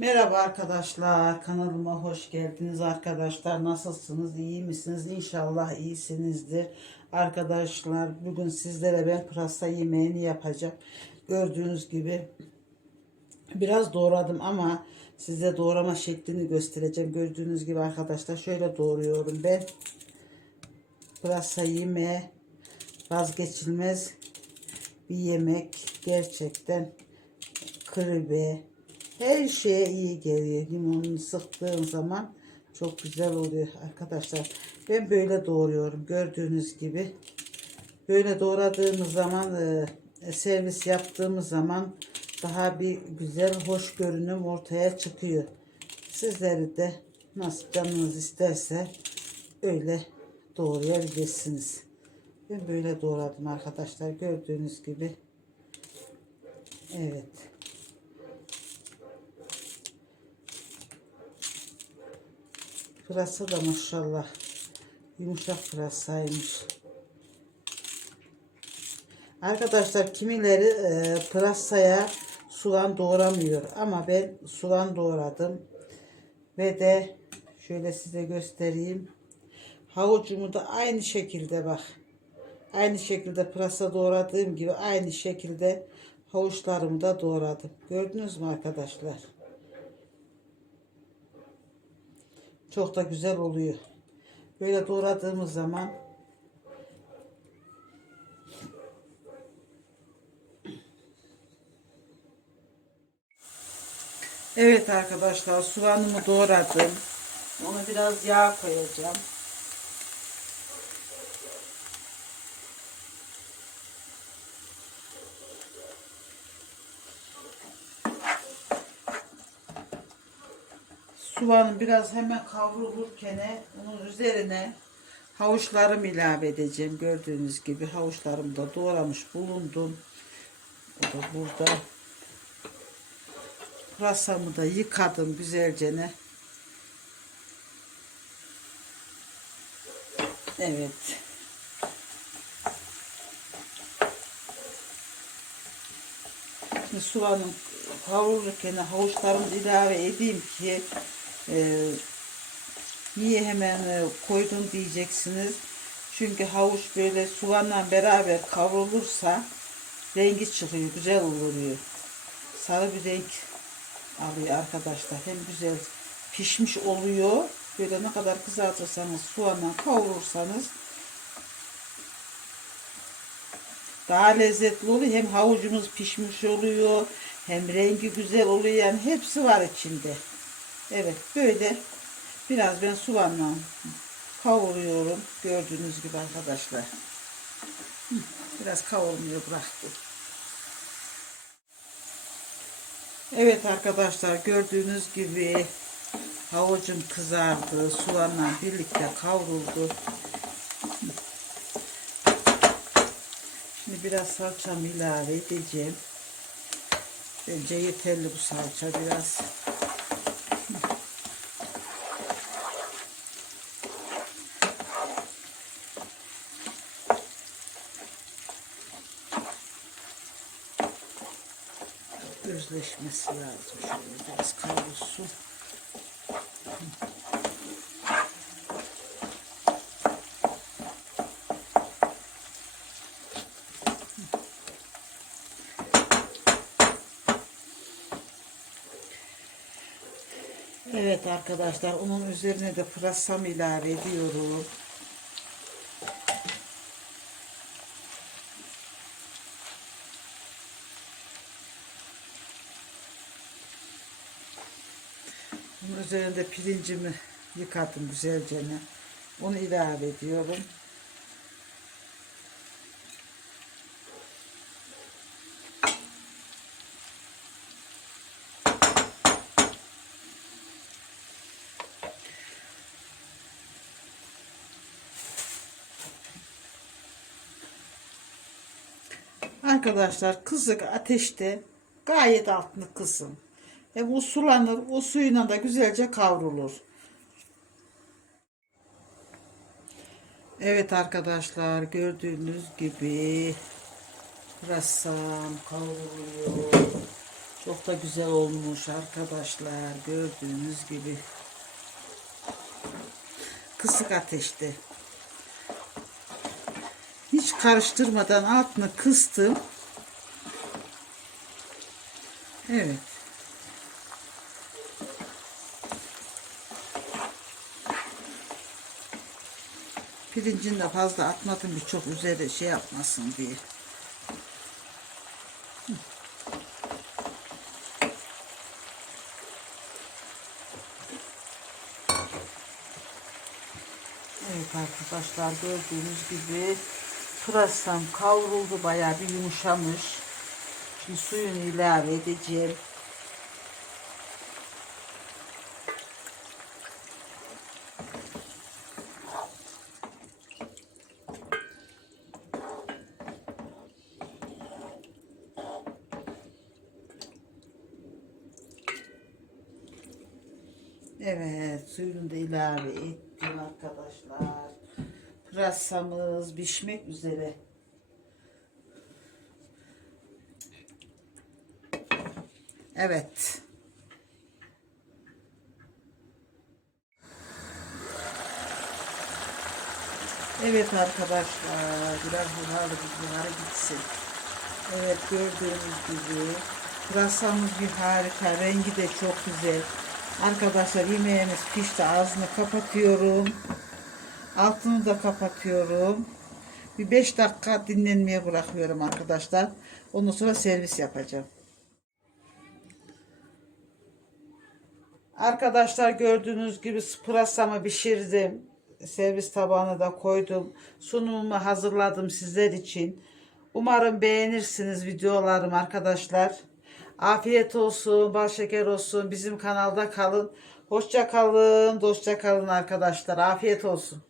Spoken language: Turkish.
Merhaba arkadaşlar, kanalıma hoş geldiniz arkadaşlar. Nasılsınız, iyi misiniz? İnşallah iyisinizdir. Arkadaşlar bugün sizlere ben pırasa yemeğini yapacağım. Gördüğünüz gibi biraz doğradım ama size doğrama şeklini göstereceğim. Gördüğünüz gibi arkadaşlar şöyle doğruyorum ben. Pırasa yemeği vazgeçilmez bir yemek. Gerçekten kırbe, her şeye iyi geliyor. Limonunu sıktığın zaman çok güzel oluyor arkadaşlar. Ben böyle doğruyorum. Gördüğünüz gibi. Böyle doğradığımız zaman e, servis yaptığımız zaman daha bir güzel hoş görünüm ortaya çıkıyor. Sizleri de nasıl canınız isterse öyle doğrayabilirsiniz. Ben böyle doğradım arkadaşlar. Gördüğünüz gibi. Evet. Pırasa da maşallah yumuşak pırasaymış. Arkadaşlar kimileri e, pırasaya soğan doğramıyor ama ben soğan doğradım ve de şöyle size göstereyim. Havucumu da aynı şekilde bak. Aynı şekilde pırasa doğradığım gibi aynı şekilde havuçlarımı da doğradım. Gördünüz mü arkadaşlar? Çok da güzel oluyor. Böyle doğradığımız zaman Evet arkadaşlar soğanımı doğradım. Onu biraz yağ koyacağım. Soğanım biraz hemen kavrulurken onun üzerine havuçlarımı ilave edeceğim. Gördüğünüz gibi havuçlarımı da doğramış bulundum. O da burada. Pırasamı da yıkadım güzelce. ne. Evet. Şimdi soğanın kavrulurken havuçlarımı ilave edeyim ki e, niye hemen e, koydun diyeceksiniz. Çünkü havuç böyle soğanla beraber kavrulursa rengi çıkıyor, güzel oluyor. Sarı bir renk alıyor arkadaşlar. Hem güzel pişmiş oluyor. Böyle ne kadar kızartırsanız soğanla kavurursanız daha lezzetli oluyor. Hem havucumuz pişmiş oluyor. Hem rengi güzel oluyor. Yani hepsi var içinde. Evet böyle biraz ben soğanla kavuruyorum. Gördüğünüz gibi arkadaşlar. Biraz kavurmuyor bıraktım. Evet arkadaşlar gördüğünüz gibi havucum kızardı. Soğanla birlikte kavruldu. Şimdi biraz salçamı ilave edeceğim. Bence yeterli bu salça biraz. Özleşmesi lazım. Şöyle biraz kavrulsun. Evet arkadaşlar onun üzerine de pırasam ilave ediyorum. Bunun üzerinde pirincimi yıkadım güzelce. Onu ilave ediyorum. Arkadaşlar kızık ateşte gayet altını kısın. Hem o sulanır, o suyuna da güzelce kavrulur. Evet arkadaşlar gördüğünüz gibi pırasam kavruluyor. Çok da güzel olmuş arkadaşlar. Gördüğünüz gibi. Kısık ateşte. Hiç karıştırmadan altını kıstım. Evet. Pirincini de fazla atmadım bir çok üzeri şey yapmasın diye. Evet arkadaşlar gördüğünüz gibi pırasam kavruldu bayağı bir yumuşamış. Şimdi suyunu ilave edeceğim. Evet, suyunu da ilave ettim arkadaşlar. Pırasamız pişmek üzere. Evet. Evet arkadaşlar, biraz buharlı buharı gitsin. Evet gördüğünüz gibi pırasamız bir harika, rengi de çok güzel. Arkadaşlar yemeğimiz pişti, ağzını kapatıyorum. Altını da kapatıyorum. Bir 5 dakika dinlenmeye bırakıyorum arkadaşlar. Ondan sonra servis yapacağım. Arkadaşlar gördüğünüz gibi pırasamı pişirdim. Servis tabağına da koydum. Sunumumu hazırladım sizler için. Umarım beğenirsiniz videolarım arkadaşlar. Afiyet olsun, bal şeker olsun. Bizim kanalda kalın. Hoşça kalın, dostça kalın arkadaşlar. Afiyet olsun.